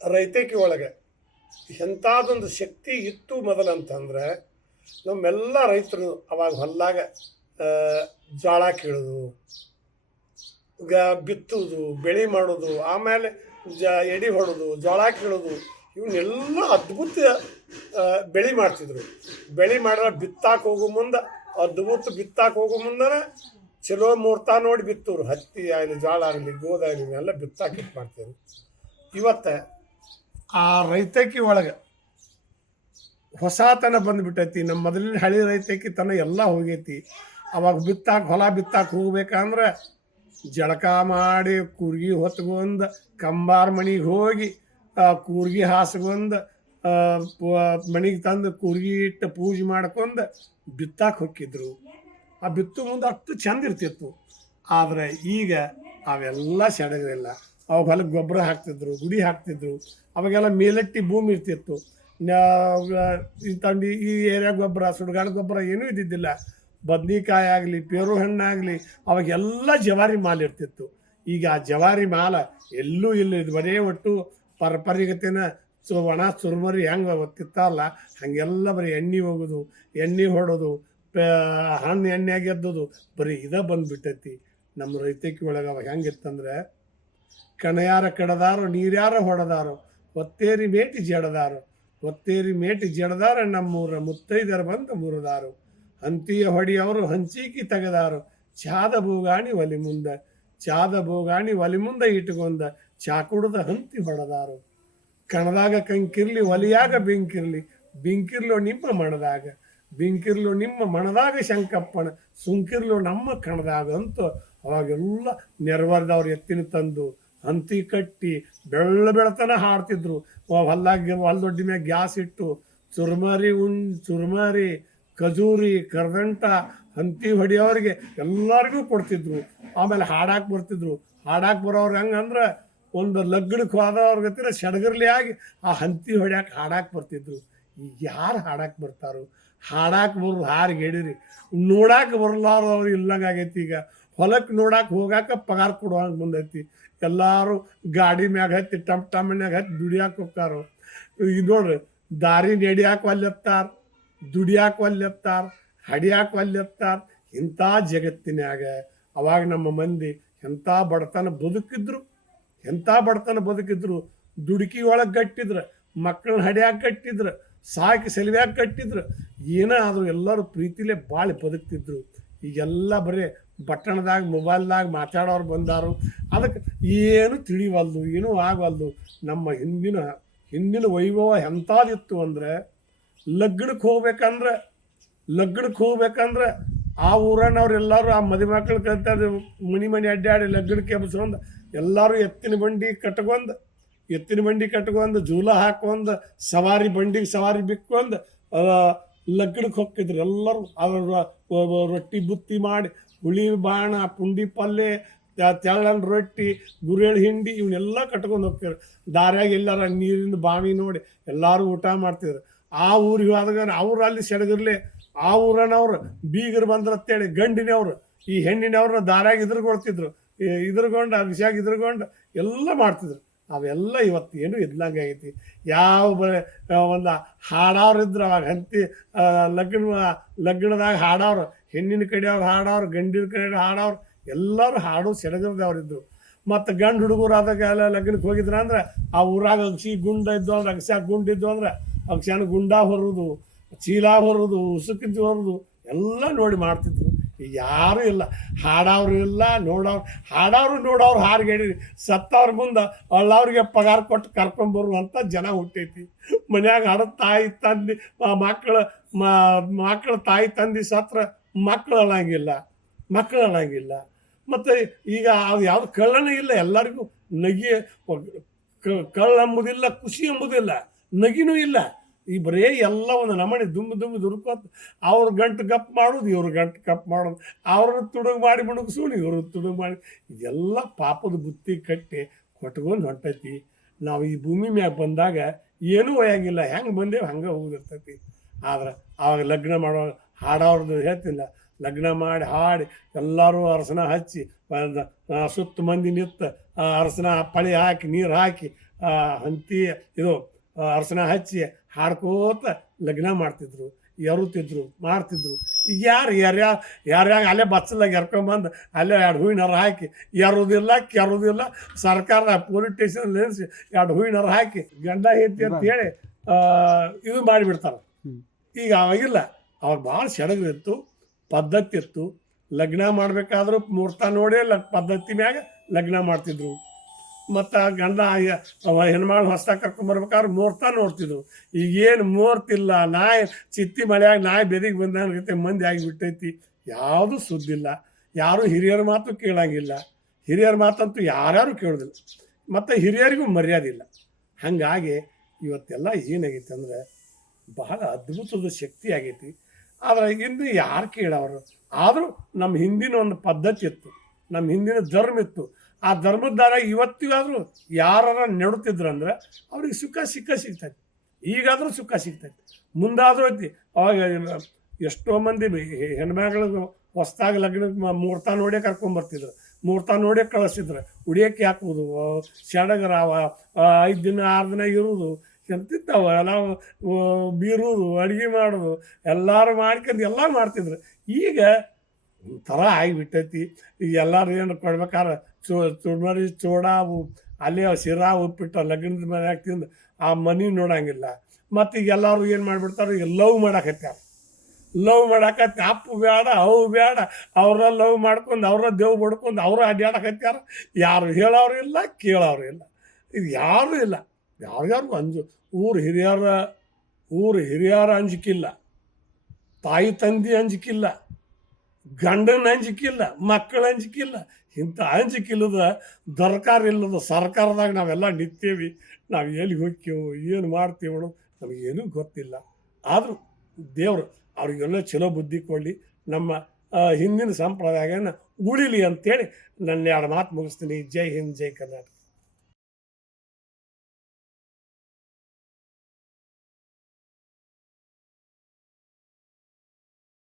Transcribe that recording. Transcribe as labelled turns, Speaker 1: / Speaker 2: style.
Speaker 1: ರೈತಕಿ ಒಳಗೆ. ಎಂಥದೊಂದು ಶಕ್ತಿ ಇತ್ತು ಮೊದಲಂತಂದ್ರೆ ನಮ್ಮೆಲ್ಲ ರೈತರು ಅವಾಗ ಹೊಲ್ದಾಗ ಜಾಳ ಕೀಳೋದು, ಗ ಬಿತ್ತುವುದು ಬೆಳೆ ಮಾಡೋದು, ಆಮೇಲೆ ಜ, ಎಡಿ ಹೊಡೋದು ಜೋಳ ಕೀಳೋದು, ಇವನ್ನೆಲ್ಲ ಅದ್ಭುತ ಬೆಳೆ ಮಾಡ್ತಿದ್ರು. ಬೆಳೆ ಮಾಡಿದ್ರೆ ಬಿತ್ತಾಕ ಹೋಗೋ ಮುಂದೆ, ಅದ್ಭುತ ಬಿತ್ತಾಕ ಹೋಗೋ ಮುಂದೆ ಚಲೋ ಮೂರ್ತ ನೋಡಿ ಬಿತ್ತವ್ರು ಹತ್ತಿ ಆಗಲಿ ಜೋಳ ಆಗಲಿ, ಗೋಧಿ ಎಲ್ಲ ಬಿತ್ತಾಕ ಮಾಡ್ತಿದ್ರು. ಇವತ್ತು ಆ ರೈತಕಿ ಒಳಗೆ ಹೊಸತನ ಬಂದ್ಬಿಟ್ಟೈತಿ. ನಮ್ಮ ಮೊದಲಿನ ಹಳಿ ರೈತಕಿ ತನ ಎಲ್ಲ ಹೋಗೈತಿ. ಅವಾಗ ಬಿತ್ತಾಕ ಹೊಲ ಬಿತ್ತಾಕ ಹೋಗ್ಬೇಕಂದ್ರೆ ಜಳಕ ಮಾಡಿ ಕೂರ್ಗಿ ಹೊತ್ಕೊಂಡ್ ಕಂಬಾರ ಮನೆಗೆ ಹೋಗಿ ಕೂರ್ಗಿ ಹಾಸ್ಕೊಂಡ್ ಮಣಿಗೆ ತಂದು ಕೂರ್ಗಿ ಇಟ್ಟು ಪೂಜೆ ಮಾಡ್ಕೊಂಡು ಬಿತ್ತಾಕ ಹೊಕ್ಕಿದ್ರು. ಆ ಬಿತ್ತು ಮುಂದೆ ಅಷ್ಟು ಚಂದ ಇರ್ತಿತ್ತು. ಆದರೆ ಈಗ ಅವೆಲ್ಲ ಸೆಡಗರಿಲ್ಲ ಅವಾಗ ಹೊಲಕ್ಕೆ ಗೊಬ್ಬರ ಹಾಕ್ತಿದ್ರು, ಗುಡಿ ಹಾಕ್ತಿದ್ರು, ಅವಾಗೆಲ್ಲ ಮೇಲಟ್ಟಿ ಭೂಮಿ ಇರ್ತಿತ್ತು. ತಂಡಿ, ಈ ಏರಿಯಾ ಗೊಬ್ಬರ, ಸುಡುಗಾಡು ಗೊಬ್ಬರ ಏನೂ ಇದ್ದಿದ್ದಿಲ್ಲ. ಬದ್ನಿಕಾಯಿ ಆಗಲಿ ಪೇರು ಹಣ್ಣಾಗಲಿ ಅವಾಗೆಲ್ಲ ಜವಾರಿ ಮಾಲ್ ಇರ್ತಿತ್ತು. ಈಗ ಆ ಜವಾರಿ ಮಾಲ ಎಲ್ಲೂ ಇಲ್ಲ, ಇದು ಬರೇ ಒಟ್ಟು ಪರಪರಿಗತಿನ ಸೊ ಒಣ ಚುರುಮರಿ ಹೆಂಗೆ ಗೊತ್ತಿತ್ತಲ್ಲ? ಹಾಗೆಲ್ಲ ಬರೀ ಎಣ್ಣೆ ಹೋಗೋದು, ಎಣ್ಣೆ ಹೊಡೋದು ಹಣ್ಣು ಎಣ್ಣೆ ಗೆದ್ದೋದು ಬರೀ ಇದೇ ಬಂದ್ಬಿಟ್ಟೈತಿ. ನಮ್ಮ ರೈತಕಿ ಒಳಗೆ ಅವಾಗ ಹೆಂಗಿತ್ತಂದ್ರೆ ಕಣಯಾರ ಕಡದಾರು ನೀರ್ಯಾರ ಹೊಡೆದಾರು ಒತ್ತೇರಿ ಮೇಟಿ ಜಡದಾರು ಒತ್ತೇರಿ ಮೇಟಿ ಜಡದಾರ ನಮ್ಮೂರ ಮುತ್ತೈದರ ಬಂದು ಮುರಿದಾರು. ಹಂತಿಯ ಹೊಡಿಯವರು ಹಂಚಿಕಿ ತೆಗೆದಾರು, ಚಾದ ಬೋಗಾಣಿ ಒಲಿ ಮುಂದೆ ಚಾದ ಬೋಗಾಣಿ ಒಲಿ ಮುಂದೆ ಚಾಕುಡದ ಹಂತಿ ಹೊಡೆದಾರು. ಕಣದಾಗ ಕಂಕಿರ್ಲಿ, ಒಲಿಯಾಗ ಬೆಂಕಿರ್ಲಿ, ಬೆಂಕಿರ್ಲೋ ನಿಮ್ಮ ಮಣದಾಗ ಬೆಂಕಿರ್ಲೋ ನಿಮ್ಮ ಮಣದಾಗ ಶಂಕಪ್ಪಣ ಸುಂಕಿರ್ಲು ನಮ್ಮ ಕಣದಾಗ ಅಂತ ಅವಾಗೆಲ್ಲ ನೆರವರ್ದವ್ರು ಎತ್ತಿನ ತಂದು ಹಂತಿ ಕಟ್ಟಿ ಬೆಳ್ಳ ಬೆಳತನ ಹಾಡ್ತಿದ್ರು. ಹೊಲ್ದಾಗ ಹೊಲ್ದೊಡ್ಡಿ ಮ್ಯಾಗ ಗ್ಯಾಸ್ ಇಟ್ಟು ಚುರ್ಮರಿ ಉಣ್, ಚುರ್ಮರಿ, ಖಜೂರಿ, ಕರ್ದಂಟ, ಹಂತಿ ಹೊಡಿಯೋರಿಗೆ ಎಲ್ಲರಿಗೂ ಕೊಡ್ತಿದ್ರು. ಆಮೇಲೆ ಹಾಡಾಕ್ ಬರ್ತಿದ್ರು. ಹಾಡಾಕ್ ಬರೋರು ಹೆಂಗಂದ್ರೆ ಒಂದು ಲಗ್ಗಡಕ್ಕೆ ಹೋದವ್ರ ಗತಿನ ಸಡಗರ್ಲಿ ಆಗಿ ಆ ಹಂತಿ ಹೊಡ್ಯಾಕೆ ಹಾಡಾಕ್ ಬರ್ತಿದ್ರು. ಯಾರು ಹಾಡಕ್ಕೆ ಬರ್ತಾರೋ? ಹಾಡಕ್ಕೆ ಬರೋದು ಹಾರಿಗೆ ಹೇಳಿರಿ. ನೋಡಕ್ಕೆ ಬರಲಾರವ್ರು ಇಲ್ಲಂಗಾಗೈತಿ ಈಗ. ಹೊಲಕ್ಕೆ ನೋಡಕ್ಕೆ ಹೋಗಾಕ ಪಗಾರ ಕೊಡುವಂಗೆ ಬಂದೈತಿ ಎಲ್ಲಾರು ಗಾಡಿ ಮ್ಯಾಗ ಹತ್ತಿ, ಟಮ್ ಟಮ್ನ್ಯಾಗ ಹತ್ತಿ ದುಡಿಯಾಕ ಹೋಗ್ತಾರೋ ಈಗ ನೋಡ್ರಿ, ದಾರಿ ನಡಿಯಾಕ ಒಲ್ಲೆತ್ತಾರ, ದುಡಿಯಾಕ ಒಲ್ಲೆತ್ತಾರ, ಹಡಿಯಾಕ ಒಲ್ಲೆತ್ತಾರ. ಇಂಥ ಜಗತ್ತಿನ್ಯಾಗ ಅವಾಗ ನಮ್ಮ ಮಂದಿ ಎಂಥ ಬಡತನ ಬದುಕಿದ್ರು. ಎಂಥ ಬಡತನ ಬದುಕಿದ್ರು. ದುಡುಕಿ ಒಳಗೆ ಕಟ್ಟಿದ್ರು ಮಕ್ಕಳನ್ನ ಹಡಿಯಾಕೆ ಕಟ್ಟಿದ್ರು ಸಾಕಿ ಸೆಲ್ವ್ಯಾಗ ಕಟ್ಟಿದ್ರು. ಏನೇ ಆದರೂ ಎಲ್ಲರೂ ಪ್ರೀತಿಲೇ ಭಾಳ ಬದುಕ್ತಿದ್ರು. ಈಗೆಲ್ಲ ಬರೀ ಬಟ್ಟಣದಾಗ ಮೊಬೈಲ್ದಾಗ ಮಾತಾಡೋರು ಬಂದಾರು. ಅದಕ್ಕೆ ಏನು ತಿಳಿವಲ್ದು, ಏನೂ ಆಗವಲ್ದು. ನಮ್ಮ ಹಿಂದಿನ ಹಿಂದಿನ ವೈಭವ ಎಂಥದಿತ್ತು ಅಂದರೆ, ಲಗ್ನಕ್ಕೆ ಹೋಗ್ಬೇಕಂದ್ರೆ ಲಗ್ನಕ್ಕೆ ಹೋಗ್ಬೇಕಂದ್ರೆ ಆ ಊರನ್ನವ್ರು ಎಲ್ಲರೂ, ಆ ಮದಿ ಮಕ್ಕಳು ಕಲಿತಾರೆ ಮನಿ ಮನಿ ಅಡ್ಡಾಡಿ ಲಗ್ನಕ್ಕೆ ಎಬ್ಸ್ಕೊಂಡು ಎಲ್ಲರೂ ಎತ್ತಿನ ಬಂಡಿ ಕಟ್ಕೊಂಡು ಎತ್ತಿನ ಬಂಡಿ ಕಟ್ಕೊಂಡು, ಜೂಲ ಹಾಕೊಂಡು, ಸವಾರಿ ಬಂಡಿಗೆ ಸವಾರಿ ಬಿಕ್ಕೊಂಡು ಲಗ್ನಕ್ಕೆ ಹೋಗ್ತಿದ್ರು ಎಲ್ಲರೂ. ಅದ್ರ ರೊಟ್ಟಿ ಬುತ್ತಿ ಮಾಡಿ, ಹುಳಿ ಬಾಣ, ಪುಂಡಿ ಪಲ್ಲೆ ತೆಳ್ಳನ ರೊಟ್ಟಿ ಗುರೇಳು ಹಿಂಡಿ, ಇವನ್ನೆಲ್ಲ ಕಟ್ಕೊಂಡು ಹೋಗ್ತಿದ್ರು. ದಾರ್ಯಾಗ ಎಲ್ಲಾರ ನೀರಿನ ಬಾವಿ ನೋಡಿ ಎಲ್ಲರೂ ಊಟ ಮಾಡ್ತಿದ್ರು. ಆ ಊರಿಗೆ ಹೋದಾಗ ಅವ್ರು ಅಲ್ಲಿ ಸೆಡಗಿರ್ಲಿ ಆ ಊರನವ್ರು ಬೀಗರು ಬಂದ್ರಂತೇಳಿ ಗಂಡಿನವ್ರು, ಈ ಹೆಣ್ಣಿನವ್ರನ್ನ ದಾರ್ಯಾಗ ಇದ್ರಗೊಳ್ತಿದ್ರು. ಇದ್ರಗೊಂಡು ಅಭಿಷೇಕ ಇದ್ರಗೊಂಡು ಎಲ್ಲ ಮಾಡ್ತಿದ್ರು. ಅವೆಲ್ಲ ಇವತ್ತು ಏನು ಇದ್ದಂಗೆ ಆಗೈತಿ ಯಾವ ಒಂದು ಹಾಡೋರು ಇದ್ರು ಅವಾಗ ಹಂತಿ ಲಗ್ನ, ಲಗ್ನದಾಗ ಹಾಡೋರು ಹೆಣ್ಣಿನ ಕಡೆಯವ್ರು ಹಾಡೋರು ಗಂಡಿನ ಕಡೆ ಹಾಡೋರು ಎಲ್ಲರೂ ಹಾಡು ಸೆಡಗರ್ದವ್ರಿದ್ರು ಮತ್ತು ಗಂಡು ಹುಡುಗರು ಆದಾಗ ಲಗ್ನಕ್ಕೆ ಹೋಗಿದ್ರ ಅಂದ್ರೆ, ಆ ಊರಾಗ ಅಗಸಿ ಗುಂಡ ಇದ್ದು ಅಂದ್ರೆ ಅಗಸ್ಯಾಗ ಗುಂಡ ಇದ್ದು ಅಂದ್ರೆ ಅಗಸ್ಯಾನ ಗುಂಡ ಹೊರದು, ಚೀಲ ಹೊರದು, ಉಸುಕಿದ್ದು ಹೊರದು, ಎಲ್ಲ ನೋಡಿ ಮಾಡ್ತಿದ್ರು. ಯಾರೂ ಇಲ್ಲ. ಹಾಡೋರು ಇಲ್ಲ ನೋಡೋರು ಹಾಡೋರು ನೋಡೋರು ಹಾರಿಗೆ ಹೇಳಿರಿ ಸತ್ತವ್ರ ಮುಂದೆ ಅಳ್ಳವ್ರಿಗೆ ಪಗಾರ ಕೊಟ್ಟು ಕರ್ಕೊಂಬರುವಂಥ ಜನ ಹುಟ್ಟೈತಿ. ಮನ್ಯಾಗ ಹಾಡ ತಾಯಿ ತಂದಿ ಮಕ್ಕಳು ಮಕ್ಕಳು ತಾಯಿ ತಂದಿ ಸತ್ರ ಮಕ್ಕಳು ಅಳಂಗಿಲ್ಲ ಮಕ್ಕಳು ಅಳಂಗಿಲ್ಲ. ಮತ್ತು ಈಗ ಅದು ಯಾವುದು ಕಳ್ಳನೇ ಇಲ್ಲ, ಎಲ್ಲರಿಗೂ ನಗಿ ಕಳ್ಳ ಎಂಬುದಿಲ್ಲ ಖುಷಿ ಎಂಬುದಿಲ್ಲ ನಗಿನೂ ಇಲ್ಲ. ಈ ಬರೇ ಎಲ್ಲ ಒಂದು ನಮಣಿ ದುಮ್ಮ ದುಮ್ಮ ದುರ್ಕೋತ, ಅವ್ರ ಗಂಟು ಕಪ್ ಮಾಡೋದು, ಇವ್ರ ಗಂಟು ಕಪ್ ಮಾಡೋದು. ಅವ್ರನ್ನ ತುಡುಗು ಮಾಡಿ ಮುಣಗ್ಸೋಣ ಇವ್ರ ತುಡುಗು ಮಾಡಿ. ಇದೆಲ್ಲ ಪಾಪದ ಬುತ್ತಿ ಕಟ್ಟಿ ಕೊಟ್ಕೊಂಡು ಹೊಂಟೈತಿ. ನಾವು ಈ ಭೂಮಿ ಮ್ಯಾಗ ಬಂದಾಗ ಏನೂ ಒಯ್ಯಂಗಿಲ್ಲ. ಹೆಂಗೆ ಬಂದೇವು ಹಂಗೆ ಹೋಗಿರ್ತೈತಿ. ಆದ್ರೆ ಆವಾಗ ಲಗ್ನ ಮಾಡೋ ಹಾಡೋರ್ದು ಹೇಳ್ತಿಲ್ಲ. ಲಗ್ನ ಮಾಡಿ ಹಾಡಿ ಎಲ್ಲರೂ ಅರಸನ ಹಚ್ಚಿ ಸುತ್ತ ಮಂದಿ ನಿತ್ತ ಅರಸನ ಪಳಿ ಹಾಕಿ, ನೀರು ಹಾಕಿ ಹಂತಿ, ಇದು ಅರಸನ ಹಚ್ಚಿ ಹಾಡ್ಕೋತ ಲಗ್ನ ಮಾಡ್ತಿದ್ರು ಎರುತ್ತಿದ್ರು ಮಾಡ್ತಿದ್ರು ಈಗ ಯಾರು ಯಾರ್ಯಾ ಯಾರ್ಯಾಗ ಅಲ್ಲೇ ಬಚ್ಚಲಾಗ ಎರ್ಕೊಂಬಂದು ಅಲ್ಲೇ ಎರಡು ಹೂವಿನ ಹರ ಹಾಕಿ ಎರುವುದಿಲ್ಲ ಕೆರುವುದಿಲ್ಲ ಸರ್ಕಾರ ಪೊಲೀಸ್ ಸ್ಟೇಷನ್ ನಿಲ್ಲಿಸಿ ಎರಡು ಹೂವಿನ ಹರ ಹಾಕಿ ಗಂಡ ಐತಿ ಅಂತ ಹೇಳಿ ಇದು ಮಾಡಿಬಿಡ್ತಾರೆ. ಈಗ ಅವಾಗಿಲ್ಲ. ಅವಾಗ ಭಾಳ ಸೆಡಗಿತ್ತು ಪದ್ಧತಿ ಇತ್ತು ಲಗ್ನ ಮಾಡಬೇಕಾದ್ರೂ ಮುಹೂರ್ತ ನೋಡಿ ಲ ಪದ್ಧತಿ ಮ್ಯಾಗ ಲಗ್ನ ಮಾಡ್ತಿದ್ರು. ಮತ್ತು ಗಂಡ ಯ- ಅವ ಕರ್ಕೊಂಡು ಬರ್ಬೇಕಾದ್ರೆ ಕರ್ಕೊಂಬರ್ಬೇಕಾದ್ರೆ ಮುಹೂರ್ತ ಈಗ ಈಗೇನು ಮುಹೂರ್ತ ಇಲ್ಲ, ನಾಯಿ ಚಿತ್ತಿ ಮಳೆಯಾಗ ನಾಯಿ ಬೆದಿಗೆ ಬಂದಂಗೈತೆ ಮಂದಿ ಆಗಿಬಿಟ್ಟೈತಿ. ಯಾವುದೂ ಸುದ್ದಿಲ್ಲ. ಯಾರು ಹಿರಿಯರ ಮಾತು ಕೇಳಂಗಿಲ್ಲ. ಹಿರಿಯರ ಮಾತಂತೂ ಯಾರ್ಯಾರು ಕೇಳೋದಿಲ್ಲ. ಮತ್ತು ಹಿರಿಯರಿಗೂ ಮರ್ಯಾದೆ ಇಲ್ಲ. ಹಾಗಾಗಿ ಇವತ್ತೆಲ್ಲ ಏನಾಗೈತೆ ಅಂದರೆ ಬಹಳ ಅದ್ಭುತದ ಶಕ್ತಿ ಆಗೈತಿ. ಆದ್ರೆ ಇಂದು ಯಾರು ಕೇಳವರು ಆದರೂ ನಮ್ಮ ಹಿಂದಿನ ಒಂದು ಪದ್ಧತಿ ಇತ್ತು. ನಮ್ಮ ಹಿಂದಿನ ಧರ್ಮ ಇತ್ತು. ಆ ಧರ್ಮದ ದಾರ ಇವತ್ತಿಗಾದರೂ ಯಾರು ನೆಡುತ್ತಿದ್ರು ಅಂದ್ರೆ ಅವ್ರಿಗೆ ಸುಖ ಸಿಕ್ಕ ಸಿಗ್ತೈತಿ ಈಗಾದರೂ ಸುಖ ಸಿಗ್ತೈತಿ ಮುಂದಾದರೂ ಐತಿ. ಅವಾಗ ಎಷ್ಟೋ ಮಂದಿ ಹೆ- ಹೆಣ್ಮಕ್ಳಿಗೆ ಹೊಸ್ದಾಗಿ ಲಗ್ನಕ್ಕೆ ಮ- ಮುಹೂರ್ತ ನೋಡೇ ಕರ್ಕೊಂಬರ್ತಿದ್ರು. ಮುಹೂರ್ತ ನೋಡೇ ಕಳಿಸ್ತಿದ್ರು ಉಡಿಯೋಕ್ಕೆ ಹಾಕುವುದು ಸಡಗರ ಐದು ದಿನ, ಆರು ದಿನ ಇರುವುದು ಎಂತಿದ್ದಾವ ಎಲ್ಲ ಬೀರೋದು ಅಡುಗೆ ಮಾಡೋದು ಎಲ್ಲರೂ ಮಾಡ್ಕೊಂಡು ಎಲ್ಲ ಮಾಡ್ತಿದ್ರು. ಈಗ ಒಂಥರ ಆಗಿಬಿಟ್ಟೈತಿ. ಈಗ ಎಲ್ಲರೂ ಏನು ಕೊಡ್ಬೇಕಾದ್ರೆ ಚೋ ಚುರ್ಮರಿ ಚೂಡ ಅಲ್ಲಿ ಶಿರಾ ಉಪ್ಪಿಟ್ಟು ಲಗ್ನದ ಮನ್ಯಾಗ ತಿಂದು ಆ ಮನಿ ನೋಡಂಗಿಲ್ಲ. ಮತ್ತು ಈಗ ಎಲ್ಲರೂ ಏನು ಮಾಡಿಬಿಡ್ತಾರೆ, ಈಗ ಲವ್ ಮಾಡಾಕತ್ಯಾರ. ಲವ್ ಮಾಡಾಕತ್ತೆ ಅಪ್ಪು ಬೇಡ ಅವು ಬೇಡ ಅವ್ರ ಲವ್ ಮಾಡ್ಕೊಂಡು, ಅವ್ರ ದೇವ್ ಬಡ್ಕೊಂಡು, ಅವರು ಅಡ್ಡಾಡಕತ್ಯಾರ ಯಾರು ಹೇಳೋರು ಇಲ್ಲ, ಕೇಳೋರು ಇಲ್ಲ. ಇದು ಯಾರು ಇಲ್ಲ. ಯಾರ್ಯಾರು ಅಂಜು, ಊರು ಹಿರಿಯರ ಊರು ಹಿರಿಯರ ಅಂಜಿಕಿಲ್ಲ ತಾಯಿ, ತಂದೆ ಅಂಜಿಕಿಲ್ಲ ಗಂಡನ ಅಂಜಿಕಿಲ್ಲ ಮಕ್ಕಳ ಅಂಜಿಕಿಲ್ಲ ಇಂಥ ಅಂಜಿಕಿಲ್ಲದ ದರ್ಕಾರ ಇಲ್ಲದ ಸರ್ಕಾರದಾಗ ನಾವೆಲ್ಲ ನಿಂತೇವಿ, ನಾವು ಎಲ್ಲಿ ಹೋಗ್ತೇವೋ, ಏನು ಮಾಡ್ತೀವೋ ಅನ್ನೋದು ನಮಗೇನೂ ಗೊತ್ತಿಲ್ಲ. ಆದರೂ ದೇವರು ಅವ್ರಿಗೆಲ್ಲ ಚಲೋ ಬುದ್ಧಿ ಕೊಡಲಿ, ನಮ್ಮ ಹಿಂದಿನ ಸಂಪ್ರದಾಯನ ಉಳಿಲಿ ಅಂತೇಳಿ ನನ್ನ ಎರಡು ಮಾತು ಮುಗಿಸ್ತೀನಿ. ಜೈ ಹಿಂದ್, ಜೈ ಕರ್ನಾಟಕ.